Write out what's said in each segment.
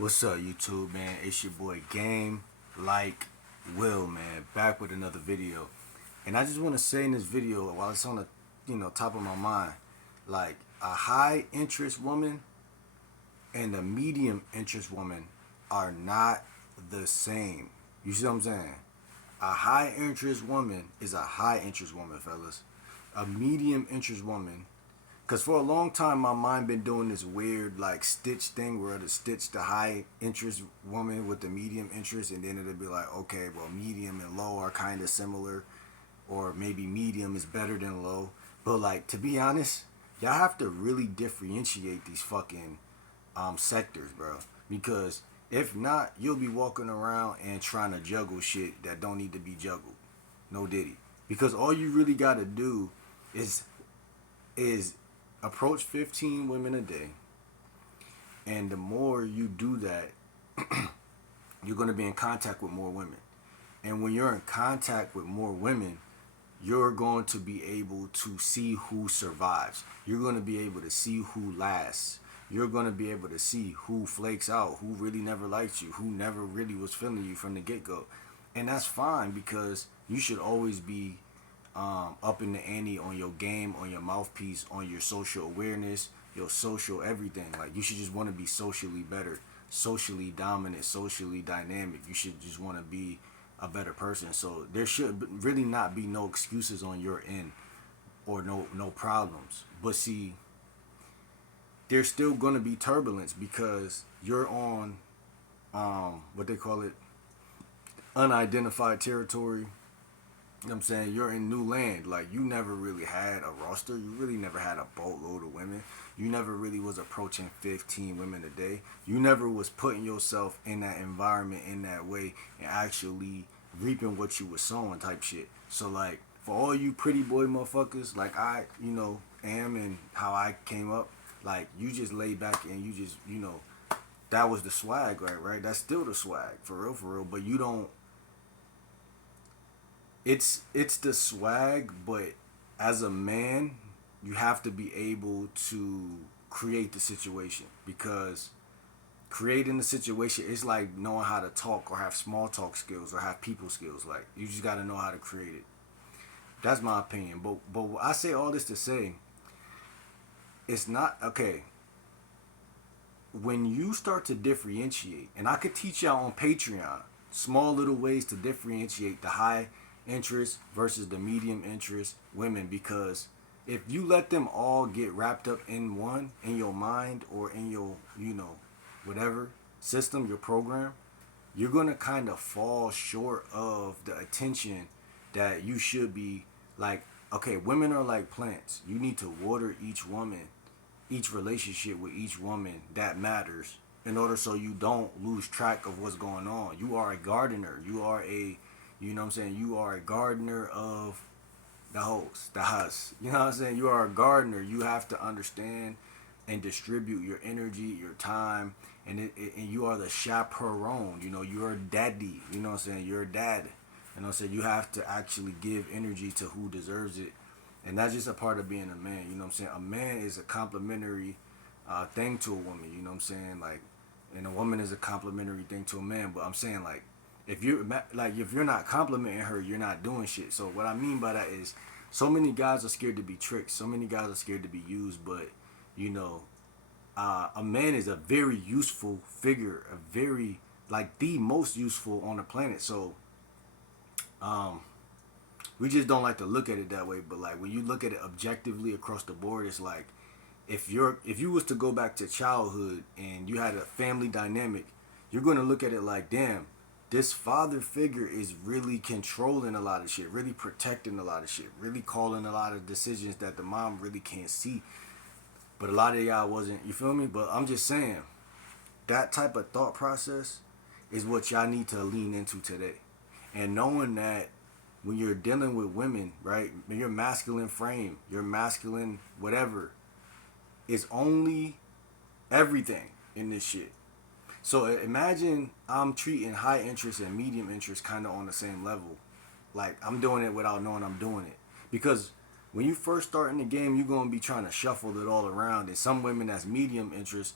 What's up, YouTube, man? It's your boy Game Like Will, man. Back with another video, and I just want to say in this video, while it's on the, top of my mind, like a high interest woman and a medium interest woman are not the same. You see what I'm saying? A high interest woman is a high interest woman, fellas. A medium interest woman, because for a long time, my mind been doing this weird like stitch thing where it'll stitch the high interest woman with the medium interest, and then it'll be like, okay, well, medium and low are kind of similar, or maybe medium is better than low. But like, to be honest, y'all have to really differentiate these fucking sectors, bro. Because if not, you'll be walking around and trying to juggle shit that don't need to be juggled. No diddy. Because all you really gotta do is is approach 15 women a day, and the more you do that, you're going to be in contact with more women. And when you're in contact with more women, you're going to be able to see who survives. You're going to be able to see who lasts. You're going to be able to see who flakes out, who really never liked you, who never really was feeling you from the get-go. And that's fine, because you should always be up in the ante on your game, on your mouthpiece, on your social awareness, your social everything. Like, you should just want to be socially better, socially dominant, socially dynamic. You should just want to be a better person. So there should really not be no excuses on your end, or no problems. But see, there's still gonna be turbulence, because you're on what they call it, unidentified territory. You know what I'm saying? You're in new land. Like, you never really had a roster. You really never had a boatload of women. You never really was approaching 15 women a day. You never was putting yourself in that environment in that way and actually reaping what you were sowing type shit. So, like, for all you pretty boy motherfuckers, like I, am, and how I came up, like, you just lay back and you just, that was the swag, right? That's still the swag, for real. But you don't, it's the swag, but as a man, you have to be able to create the situation, because creating the situation is like knowing how to talk, or have small talk skills, or have people skills. Like, you just got to know how to create it. That's my opinion. But I say all this to say, it's not okay when you start to differentiate, and I could teach y'all on Patreon small little ways to differentiate the high interest versus the medium interest women. Because if you let them all get wrapped up in one, in your mind, or in your, whatever system, your program, you're gonna kind of fall short of the attention that you should be. Like, okay, women are like plants. You need to water each woman, each relationship with each woman that matters, in order so you don't lose track of what's going on. You are a gardener. You are a, you know what I'm saying? You are a gardener of the host, the house. You know what I'm saying? You are a gardener. You have to understand and distribute your energy, your time, and you are the chaperone. You're a daddy. You know what I'm saying? You're a dad. You know what I'm saying? You have to actually give energy to who deserves it. And that's just a part of being a man. You know what I'm saying? A man is a complementary thing to a woman. You know what I'm saying? Like, and a woman is a complementary thing to a man. But I'm saying, like, if you're not complimenting her, you're not doing shit. So what I mean by that is, so many guys are scared to be tricked. So many guys are scared to be used. But a man is a very useful figure, a very, like, the most useful on the planet. So um, we just don't like to look at it that way. But like, when you look at it objectively across the board, it's like, if you was to go back to childhood and you had a family dynamic, you're gonna look at it like, damn, this father figure is really controlling a lot of shit, really protecting a lot of shit, really calling a lot of decisions that the mom really can't see. But a lot of y'all wasn't, you feel me? But I'm just saying, that type of thought process is what y'all need to lean into today. And knowing that when you're dealing with women, right, your masculine frame, your masculine whatever, is only everything in this shit. So imagine I'm treating high interest and medium interest kind of on the same level. Like, I'm doing it without knowing I'm doing it. Because when you first start in the game, you're going to be trying to shuffle it all around. And some women that's medium interest,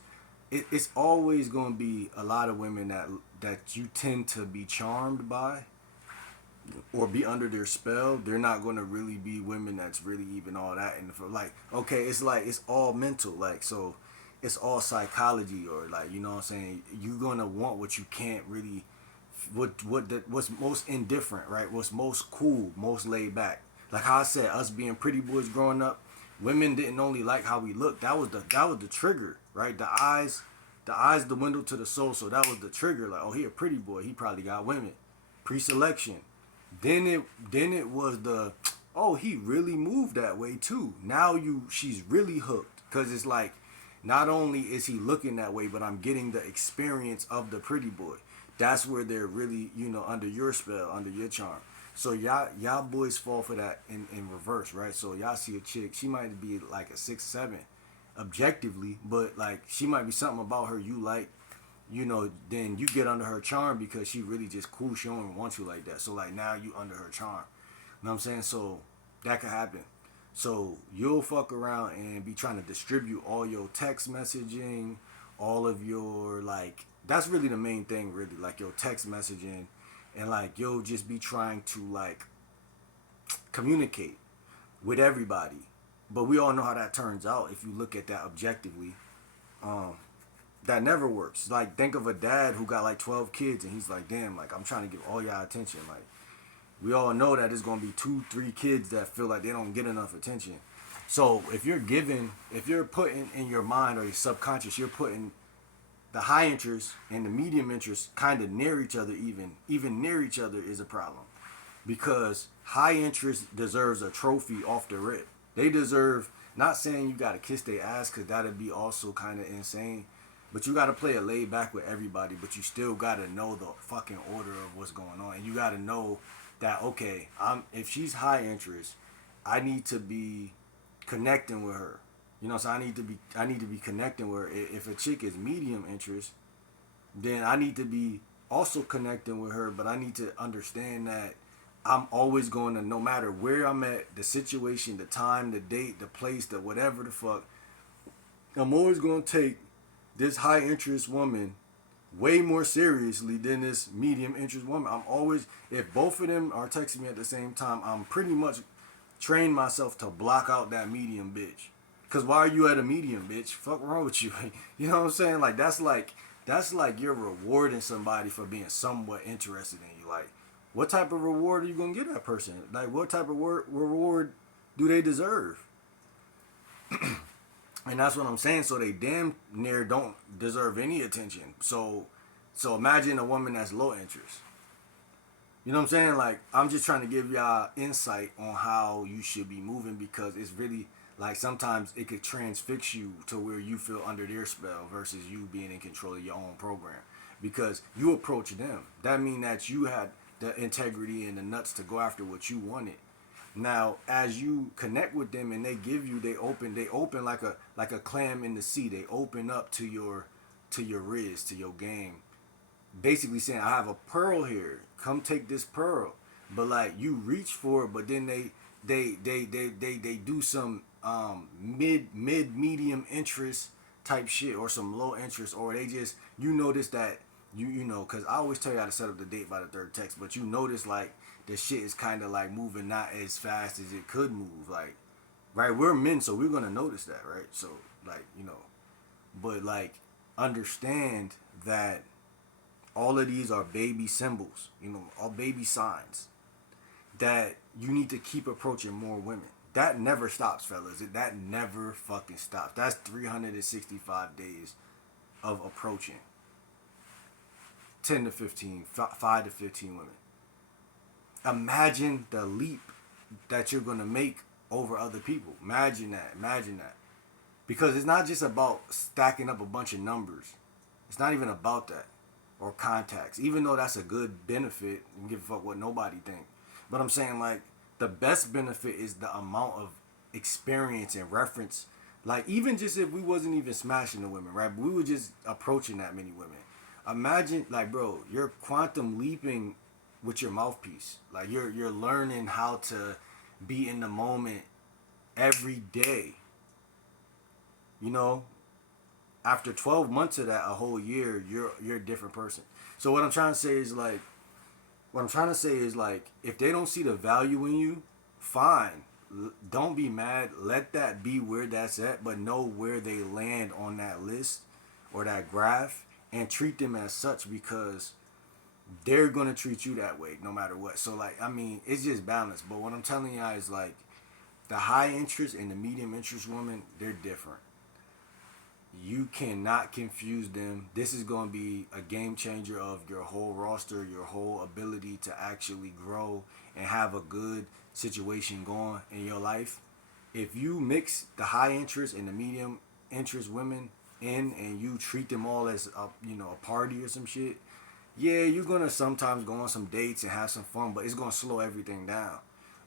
it's always gonna be a lot of women that you tend to be charmed by or be under their spell. They're not going to really be women that's really even all that. And for like, okay, it's like it's all mental. Like, so it's all psychology, or like, you know what I'm saying. You're gonna want what you can't really, what's most indifferent, right? What's most cool, most laid back. Like how I said, us being pretty boys growing up, women didn't only like how we looked. That was the trigger, right? The eyes, the window to the soul. So that was the trigger. Like, oh, he a pretty boy. He probably got women. Pre-selection. Then it was the, oh, he really moved that way too. Now she's really hooked, because it's like, not only is he looking that way, but I'm getting the experience of the pretty boy. That's where they're really, under your spell, under your charm. So y'all boys fall for that in reverse, right? So y'all see a chick, she might be like a 6'7", objectively, but like she might be something about her you like, then you get under her charm because she really just cool. She don't want you like that. So like now you under her charm. You know what I'm saying? So that could happen. So you'll fuck around and be trying to distribute all your text messaging, all of your like. That's really the main thing, really, like your text messaging, and like you'll just be trying to like communicate with everybody. But we all know how that turns out if you look at that objectively. Um, that never works. Like, think of a dad who got like 12 kids and he's like, damn, like, I'm trying to give all y'all attention. Like, we all know that it's going to be 2, 3 kids that feel like they don't get enough attention. So if you're putting in your mind or your subconscious, you're putting the high interest and the medium interest kind of near each other. Even near each other is a problem, because high interest deserves a trophy off the rip. They deserve, not saying you gotta kiss their ass, because that'd be also kind of insane, but you gotta play it laid back with everybody, but you still gotta know the fucking order of what's going on, and you gotta know that, okay, if she's high interest, I need to be connecting with her. So I need to be connecting with her. If a chick is medium interest, then I need to be also connecting with her, but I need to understand that I'm always going to, no matter where I'm at, the situation, the time, the date, the place, the whatever the fuck, I'm always going to take this high interest woman way more seriously than this medium interest woman. I'm always, if both of them are texting me at the same time, I'm pretty much trained myself to block out that medium bitch. Cause why are you at a medium, bitch? Fuck wrong with you? You know what I'm saying? Like that's like you're rewarding somebody for being somewhat interested in you. Like, what type of reward are you gonna give that person? Like, what type of reward do they deserve? And that's what I'm saying. So they damn near don't deserve any attention. So imagine a woman that's low interest. You know what I'm saying? Like, I'm just trying to give y'all insight on how you should be moving, because it's really like sometimes it could transfix you to where you feel under their spell versus you being in control of your own program. Because you approach them. That means that you had the integrity and the nuts to go after what you wanted. Now, as you connect with them and they give you, they open like a clam in the sea. They open up to your riz, to your game, basically saying, I have a pearl here, come take this pearl. But like, you reach for it, but then they do some medium interest type shit, or some low interest, or they just, you notice that because I always tell you how to set up the date by the third text, but you notice like the shit is kind of like moving not as fast as it could move. Like, right, we're men, so we're gonna notice that, right? So like, but like, understand that all of these are baby symbols, all baby signs that you need to keep approaching more women. That never stops, fellas. That never fucking stops. That's 365 days of approaching 10 to 15, 5 to 15 women. Imagine the leap that you're going to make over other people. Imagine that. Imagine that. Because it's not just about stacking up a bunch of numbers. It's not even about that. Or contacts. Even though that's a good benefit, you can give a fuck what nobody think. But I'm saying, like, the best benefit is the amount of experience and reference. Like, even just if we wasn't even smashing the women, right? But we were just approaching that many women. Imagine, like, bro, you're quantum leaping with your mouthpiece. Like, you're learning how to be in the moment every day. You know? after 12 months of that, a whole year, you're a different person. So what I'm trying to say is like, if they don't see the value in you, fine. Don't be mad. Let that be where that's at, but know where they land on that list or that graph, and treat them as such, because they're gonna treat you that way no matter what. So like, I mean, it's just balance. But what I'm telling y'all is like, the high interest and the medium interest woman, they're different. You cannot confuse them. This is going to be a game changer of your whole roster, your whole ability to actually grow and have a good situation going in your life. If you mix the high interest and the medium interest women in, and you treat them all as a party or some shit, yeah, you're gonna sometimes go on some dates and have some fun, but it's gonna slow everything down,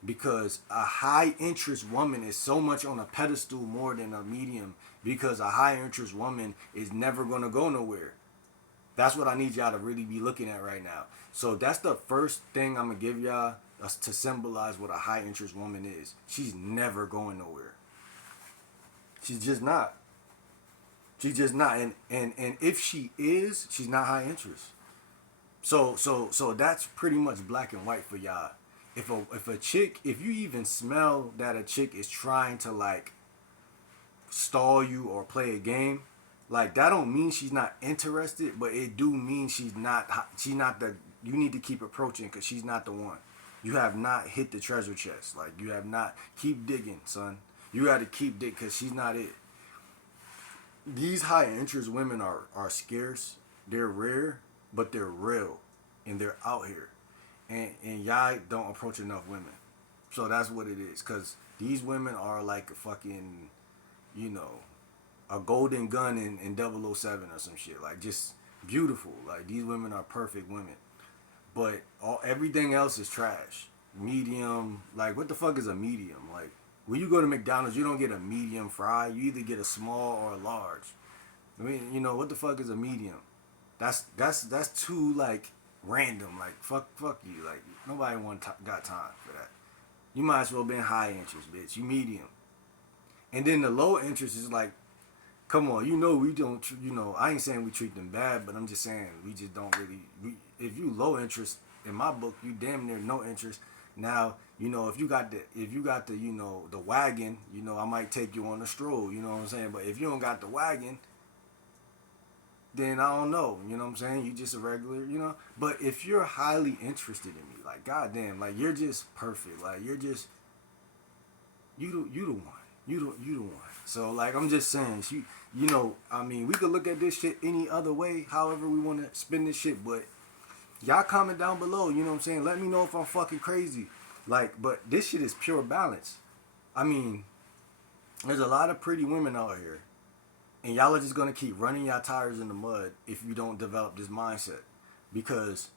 because a high interest woman is so much on a pedestal more than a medium, because a high interest woman is never gonna go nowhere. That's what I need y'all to really be looking at right now. So that's the first thing I'm gonna give y'all to symbolize what a high interest woman is. She's never going nowhere. She's just not. She's just not. And if she is, she's not high interest. So that's pretty much black and white for y'all. If a chick, if you even smell that a chick is trying to like stall you or play a game, like that don't mean she's not interested, but it do mean she's not the, you need to keep approaching, because she's not the one. You have not hit the treasure chest. Like, you have not. Keep digging, son. You got to keep digging, because she's not it. These high interest women are scarce. They're rare, but they're real, and they're out here. And y'all don't approach enough women. So that's what it is. Because these women are like a fucking, you know, a golden gun in 007 or some shit. Like, just beautiful. Like, these women are perfect women. But everything else is trash. Medium. Like, what the fuck is a medium? Like, when you go to McDonald's, you don't get a medium fry. You either get a small or a large. I mean, what the fuck is a medium? That's too, like, random. Like, fuck you. Like, nobody got time for that. You might as well been high interest, bitch. You medium. And then the low interest is like, come on, we don't, I ain't saying we treat them bad, but I'm just saying we just don't really, if you low interest, in my book, you damn near no interest. Now, if you got the, the wagon, I might take you on a stroll, you know what I'm saying? But if you don't got the wagon, then I don't know, you know what I'm saying? You just a regular, But if you're highly interested in me, like, goddamn, like, you're just perfect. Like, you're just, you the one. You the one. So, like, I'm just saying, I mean, we could look at this shit any other way, however we want to spin this shit, but y'all comment down below, you know what I'm saying? Let me know if I'm fucking crazy. Like, but this shit is pure balance. I mean, there's a lot of pretty women out here, and y'all are just going to keep running y'all tires in the mud if you don't develop this mindset. Because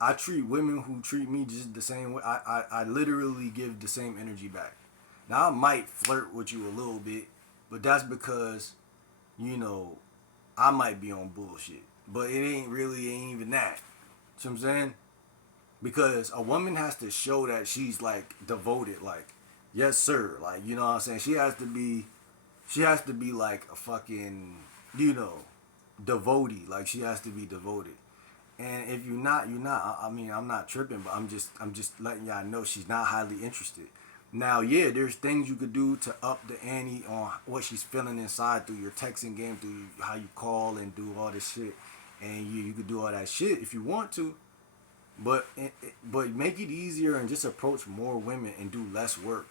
I treat women who treat me just the same way. I literally give the same energy back. Now, I might flirt with you a little bit, but that's because, I might be on bullshit. But it ain't even that. You know what I'm saying? Because a woman has to show that she's, like, devoted. Like, yes, sir. Like, you know what I'm saying? She has to be like a fucking, devotee. Like, she has to be devoted. And if you're not, you're not. I mean, I'm not tripping, but I'm just letting y'all know she's not highly interested. Now, yeah, there's things you could do to up the ante on what she's feeling inside through your texting game, through how you call and do all this shit. And you could do all that shit if you want to. But make it easier and just approach more women and do less work.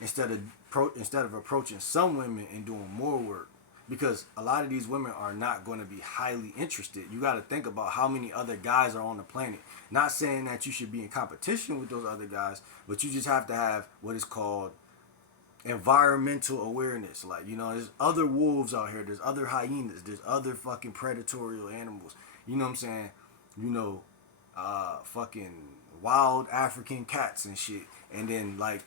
Instead of approaching some women and doing more work. Because a lot of these women are not going to be highly interested. You got to think about how many other guys are on the planet. Not saying that you should be in competition with those other guys, but you just have to have what is called environmental awareness. Like, there's other wolves out here. There's other hyenas. There's other fucking predatory animals. You know what I'm saying? Fucking wild African cats and shit. And then, like,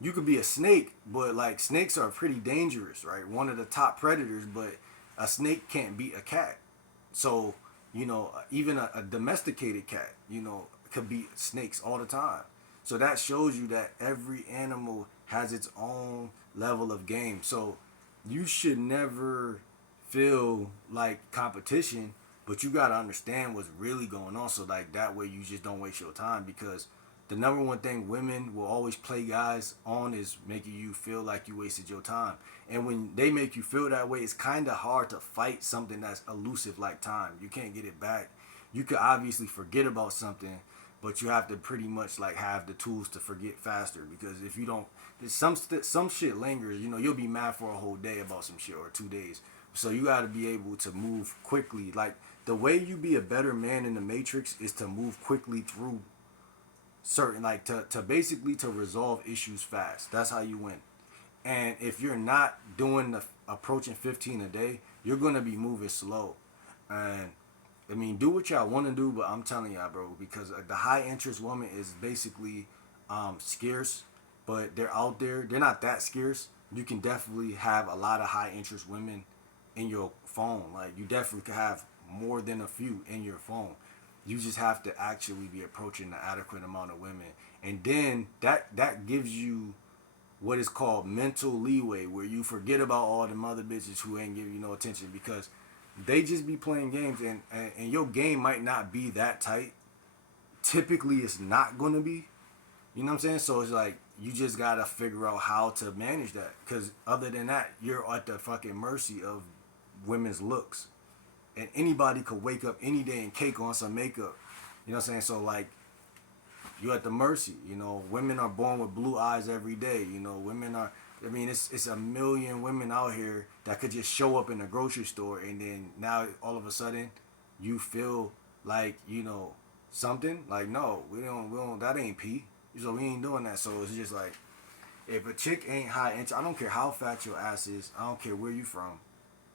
you could be a snake, but, like, snakes are pretty dangerous, right? One of the top predators, but a snake can't beat a cat. So, even a domesticated cat, could beat snakes all the time. So that shows you that every animal has its own level of game. So you should never feel like competition, but you gotta understand what's really going on. So like that way you just don't waste your time, because the number one thing women will always play guys on is making you feel like you wasted your time. And when they make you feel that way, it's kind of hard to fight something that's elusive like time. You can't get it back. You could obviously forget about something, but you have to pretty much like have the tools to forget faster, because if you don't, some shit lingers. You know, you'll be mad for a whole day about some shit, or 2 days. So you got to be able to move quickly. Like the way you be a better man in the Matrix is to move quickly through certain, like to basically to resolve issues fast. That's how you win. And if you're not doing the approaching 15 a day, you're gonna be moving slow. And I mean, do what y'all want to do, but I'm telling y'all, bro, because the high interest woman is basically scarce, but they're out there. They're not that scarce. You can definitely have a lot of high interest women in your phone. Like you definitely could have more than a few in your phone. You just have to actually be approaching the adequate amount of women, and then that gives you what is called mental leeway, where you forget about all the mother bitches who ain't giving you no attention, because they just be playing games, and your game might not be that tight. Typically, it's not gonna be. You know what I'm saying? So it's like you just gotta figure out how to manage that, because other than that, you're at the fucking mercy of women's looks, and anybody could wake up any day and cake on some makeup. You know what I'm saying? So like you're at the mercy. You know, women are born with blue eyes every day. You know, women are. I mean, it's a million women out here that could just show up in the grocery store, and then now all of a sudden, you feel like something. Like no, we don't. That ain't P. So we ain't doing that. So it's just like if a chick ain't high inch, I don't care how fat your ass is. I don't care where you from.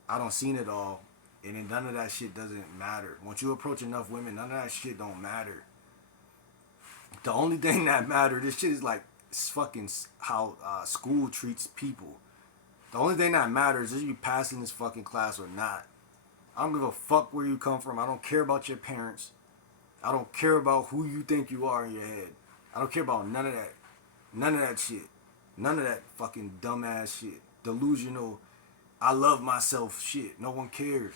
I don't seen it all, and then none of that shit doesn't matter. Once you approach enough women, none of that shit don't matter. The only thing that matter, this shit is like it's fucking how school treats people. The only thing that matters is you passing this fucking class or not. I don't give a fuck where you come from. I don't care about your parents. I don't care about who you think you are in your head. I don't care about none of that. None of that shit. None of that fucking dumbass shit. Delusional, I love myself shit. No one cares.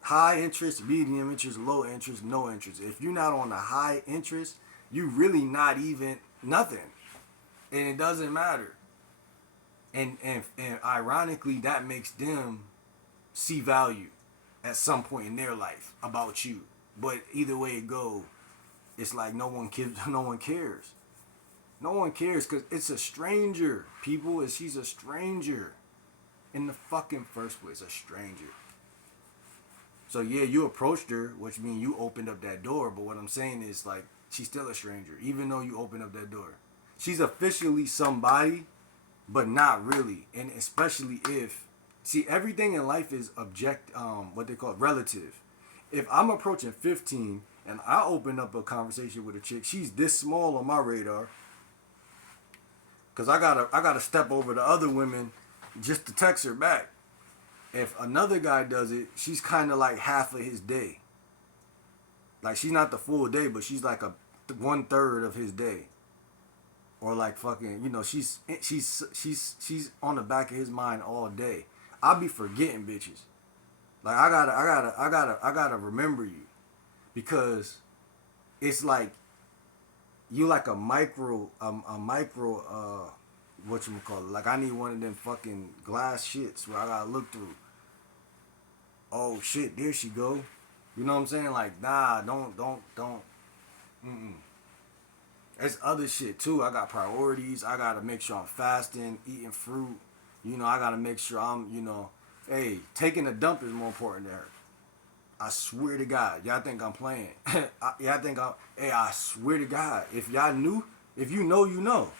High interest, medium interest, low interest, no interest. If you're not on the high interest, you really not even nothing. And it doesn't matter. And ironically, that makes them see value at some point in their life about you. But either way it goes, it's like no one cares. No one cares. No one cares, because it's a stranger. People, she's a stranger in the fucking first place. A stranger. So yeah, you approached her, which means you opened up that door. But what I'm saying is like she's still a stranger, even though you opened up that door. She's officially somebody, but not really. And especially if, see, everything in life is what they call relative. If I'm approaching 15 and I open up a conversation with a chick, she's this small on my radar, cause I gotta step over the other women just to text her back. If another guy does it, she's kind of like half of his day. Like she's not the full day, but she's like a 1/3 of his day. Or like fucking, she's on the back of his mind all day. I be forgetting bitches. Like I gotta remember you, because it's like you like a micro whatchamacallit. Like I need one of them fucking glass shits where I gotta look through. Oh shit, there she go. You know what I'm saying? Like nah, don't. Mm-mm. There's other shit too. I got priorities. I gotta make sure I'm fasting, eating fruit. I gotta make sure I'm, hey, taking a dump is more important than her. I swear to God, y'all think I'm playing. I swear to God, if y'all knew, if you know, you know.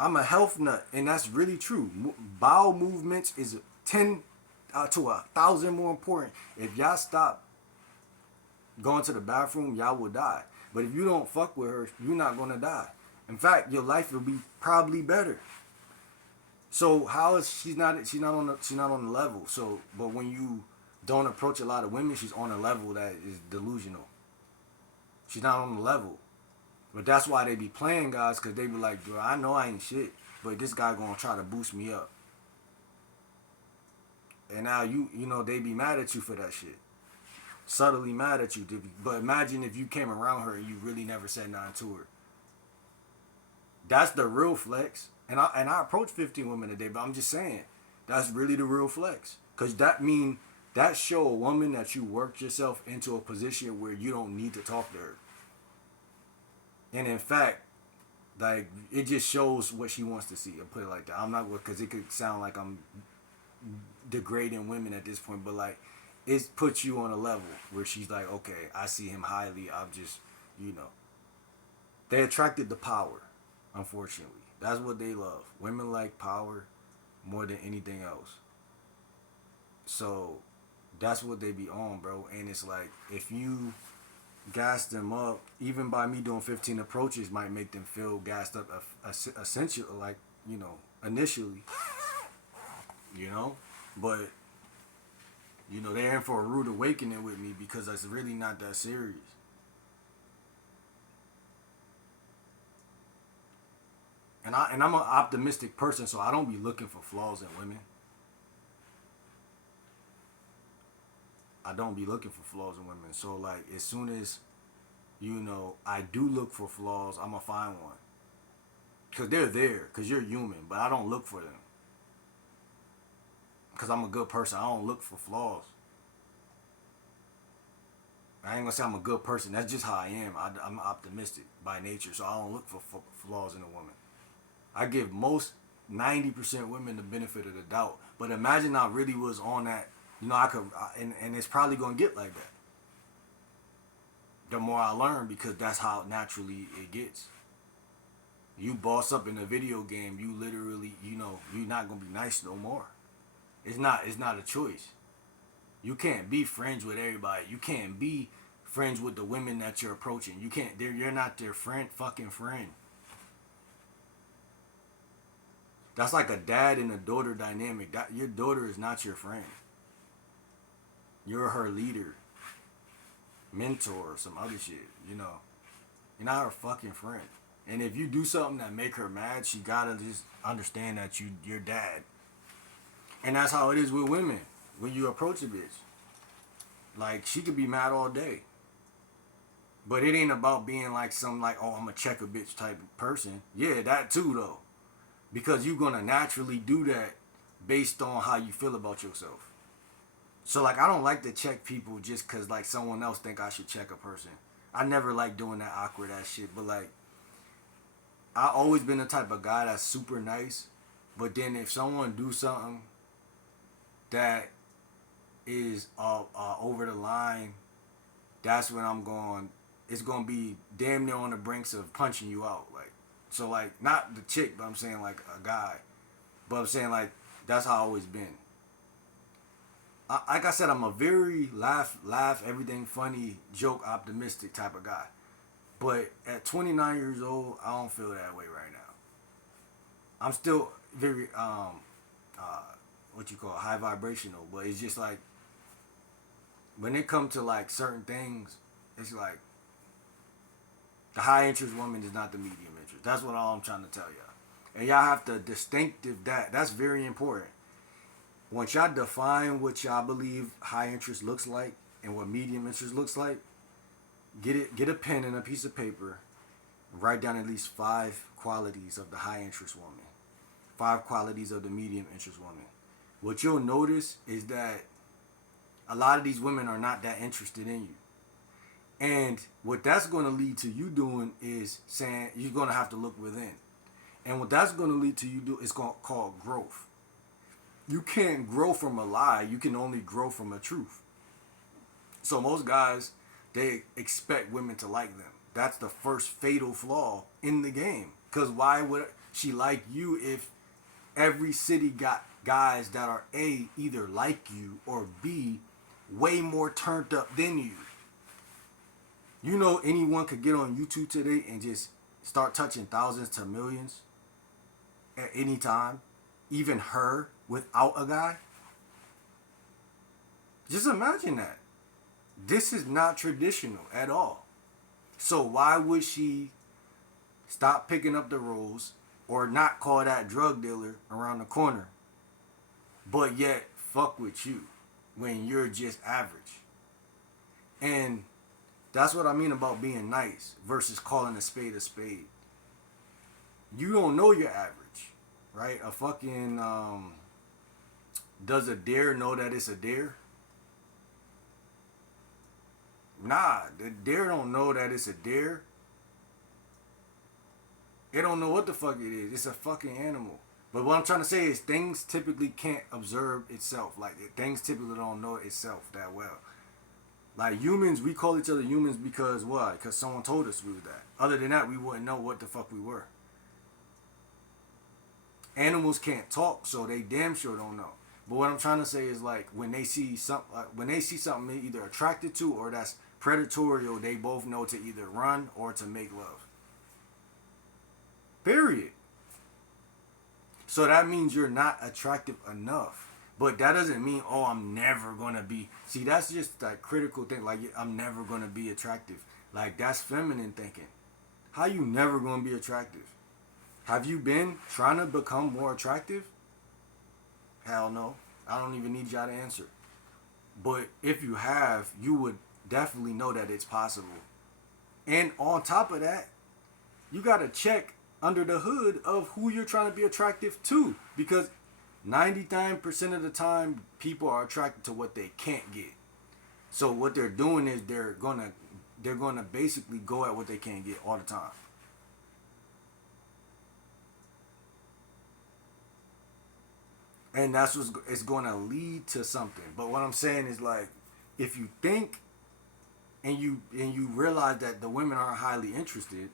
I'm a health nut, and that's really true. Bowel movements is 10 to 1,000 more important. If y'all stop going to the bathroom, y'all will die. But if you don't fuck with her, you're not gonna die. In fact, your life will be probably better. So how is she's not on the level? So, but when you don't approach a lot of women, she's on a level that is delusional. She's not on the level. But that's why they be playing guys, because they be like, bro, I know I ain't shit, but this guy gonna try to boost me up. And now you know they be mad at you for that shit, subtly mad at you. But imagine if you came around her and you really never said nothing to her. That's the real flex. And I approach 15 women a day, but I'm just saying that's really the real flex. Cause that show a woman that you worked yourself into a position where you don't need to talk to her. And in fact, like it just shows what she wants to see. I'll put it like that. I'm not, because it could sound like I'm degrading women at this point, but like it puts you on a level where she's like, okay, I see him highly. I'm just, you know, they attracted the power. Unfortunately, that's what they love. Women like power more than anything else. So that's what they be on, bro. And it's like if you gas them up, even by me doing 15 approaches might make them feel gassed up essential, like, you know, initially, you know, but you know they're in for a rude awakening with me because it's really not that serious. And I'm an optimistic person, so I don't be looking for flaws in women. I don't be looking for flaws in women. So like as soon as, you know, I do look for flaws, I'm gonna find one. Cause they're there, cause you're human, but I don't look for them. Cause I'm a good person. I don't look for flaws. I ain't gonna say I'm a good person. That's just how I am. I'm optimistic by nature, so I don't look for flaws in a woman. I give most 90% women the benefit of the doubt. But imagine I really was on that. You know, and it's probably gonna get like that. The more I learn, because that's how naturally it gets. You boss up in a video game, you literally, you know, you're not gonna be nice no more. It's not a choice. You can't be friends with everybody. You can't be friends with the women that you're approaching. You can't. You're not their fucking friend. That's like a dad and a daughter dynamic. That your daughter is not your friend. You're her leader, mentor, or some other shit. You know, you're not her fucking friend. And if you do something that make her mad, she gotta just understand that your dad. And that's how it is with women when you approach a bitch. Like she could be mad all day, but it ain't about being like some like, oh, I'm a check a bitch type of person. Yeah, that too though, because you're gonna naturally do that based on how you feel about yourself. So like I don't like to check people just cause like someone else think I should check a person. I never like doing that awkward ass shit. But like I always been the type of guy that's super nice. But then if someone do something that is over the line, that's when I'm going. It's gonna be damn near on the brinks of punching you out. Like so, like not the chick, but I'm saying like a guy. But I'm saying like that's how I always been. Like I said, I'm a very laugh, everything funny, joke, optimistic type of guy. But at 29 years old, I don't feel that way right now. I'm still very uh, what you call high vibrational, but it's just like when it comes to like certain things, it's like the high interest woman is not the medium interest. That's what all I'm trying to tell y'all. And y'all have to distinctive that. That's very important. Once y'all define what y'all believe high interest looks like and what medium interest looks like, get a pen and a piece of paper, write down at least 5 qualities of the high interest woman, 5 qualities of the medium interest woman. What you'll notice is that a lot of these women are not that interested in you. And what that's going to lead to you doing is saying you're going to have to look within. And what that's going to lead to you do is called growth. You can't grow from a lie. You can only grow from a truth. So most guys, they expect women to like them. That's the first fatal flaw in the game. Because why would she like you if every city got guys that are A, either like you, or B, way more turned up than you? You know anyone could get on YouTube today and just start touching thousands to millions at any time, even her without a guy? Just imagine that. This is not traditional at all. So why would she stop picking up the rolls or not call that drug dealer around the corner, but yet fuck with you when you're just average. And that's what I mean about being nice versus calling a spade a spade. You don't know you're average, right? A fucking does a deer know that it's a deer? Nah, the deer don't know that it's a deer. It don't know what the fuck it is. It's a fucking animal. But what I'm trying to say is things typically can't observe itself. Like things typically don't know itself that well. Like humans, we call each other humans because what? Because someone told us we were that. Other than that, we wouldn't know what the fuck we were. Animals can't talk, so they damn sure don't know. But what I'm trying to say is like when they see something they either attracted to or that's predatory, they both know to either run or to make love. Period. So that means you're not attractive enough. But that doesn't mean, oh, I'm never gonna be. See, that's just that critical thing. Like, I'm never gonna be attractive. Like, that's feminine thinking. How you never gonna be attractive? Have you been trying to become more attractive? Hell no. I don't even need y'all to answer. But if you have, you would definitely know that it's possible. And on top of that, you gotta check under the hood of who you're trying to be attractive to, because 99% of the time people are attracted to what they can't get. So what they're doing is they're gonna basically go at what they can't get all the time. And that's what's it's gonna lead to something. But what I'm saying is like, if you think and you realize that the women aren't highly interested,